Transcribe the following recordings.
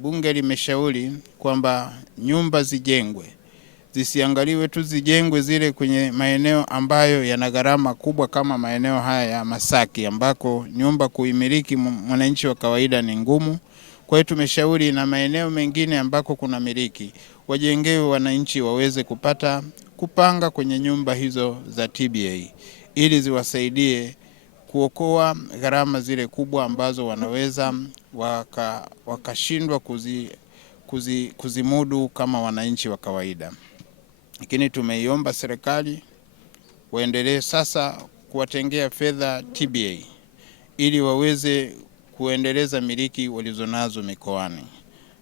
bunge limeshauri kwamba nyumba zijengwe, zisiangaliwe tu zijengwe zile kwenye maeneo ambayo yana gharama kubwa kama maeneo haya ya Masaki ambako nyumba kuimiliki mwananchi wa kawaida ni ngumu. Kwa hiyo tumeshauri na maeneo mengine ambako kuna miliki wajengewe wananchi waweze kupanga kwenye nyumba hizo za TBA ili ziwasaidie kuokoa gharama zile kubwa ambazo wanaweza wakashindwa kuzimudu kama wananchi wa kawaida. Lakini tumeiomba serikali waendelee sasa kuwatengea fedha TBA ili waweze kuendeleza miliki walizonazo mikoani.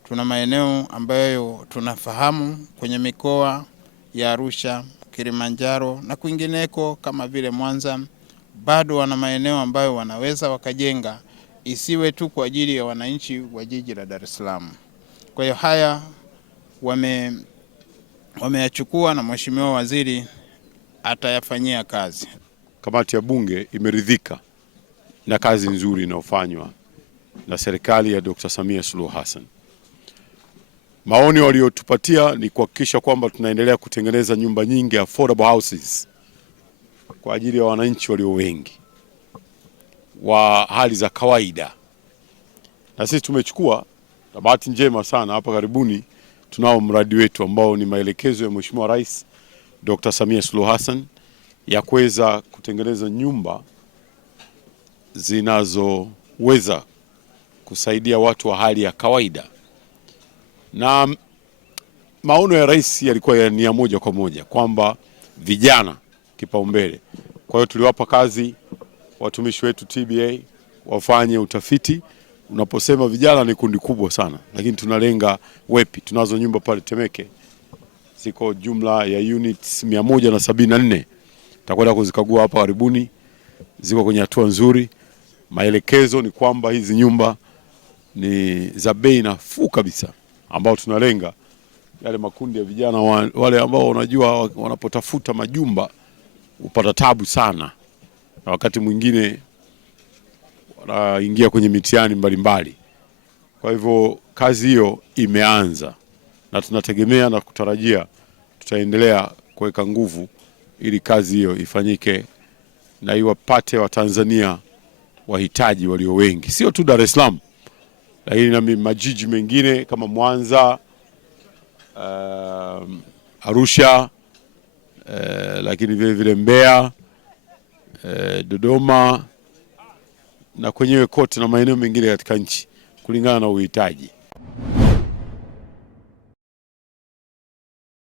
Tuna maeneo ambayo tunafahamu kwenye mikoa ya Arusha, Kilimanjaro na kwingineko kama vile Mwanza, bado wana maeneo ambayo wanaweza wakajenga, isiwe tu kwa ajili ya wananchi wa jiji la Dar es Salaam. Kwa hiyo haya wameyachukua na Mheshimiwa Waziri atayafanyia kazi. Kamati ya Bunge imeridhika na kazi nzuri inayofanywa na serikali ya Dr. Samia Suluhu Hassan. Maoni waliotupatia ni kuhakikisha kwamba tunaendelea kutengeneza nyumba nyingi affordable houses kwa ajili ya wananchi walio wengi wa hali za kawaida. Na sisi tumechukua, na bahati njema sana hapa karibuni tunao mradi wetu ambao ni maelekezo ya Mheshimiwa Rais Dr. Samia Suluhu Hassan ya kuweza kutengeneza nyumba zinazoweza kusaidia watu wa hali ya kawaida. Na maono ya rais yalikuwa ni ya moja kwa moja kwamba vijana kipaumbele. Kwa hiyo tuliwapa kazi watumishi wetu TBA wafanye utafiti. Unaposema vijana ni kundi kubwa sana, lakini tunalenga wepi. Tunazo nyumba pale Temeke ziko jumla ya units 174. Tutakwenda kuzikagua hapa karibuni, ziko kwenye hatua nzuri. Maelekezo ni kwamba hizi nyumba ni za bei nafuu kabisa, ambao tunalenga yale makundi ya vijana wale ambao unajua wanapotafuta majumba upata tabu sana, na wakati mwingine wanaingia kwenye mitihani mbalimbali. Kwa hivyo kazi hiyo imeanza na tunategemea na kutarajia tutaendelea kuweka nguvu ili kazi hiyo ifanyike na iwapate Watanzania wahitaji walio wengi, sio tu Dar es Salaam, lakini na majiji mengine kama Mwanza, Arusha, lakini vile vile Mbeya, Dodoma na kwenyewe kote na maeneo mengine katika nchi kulingana na uhitaji.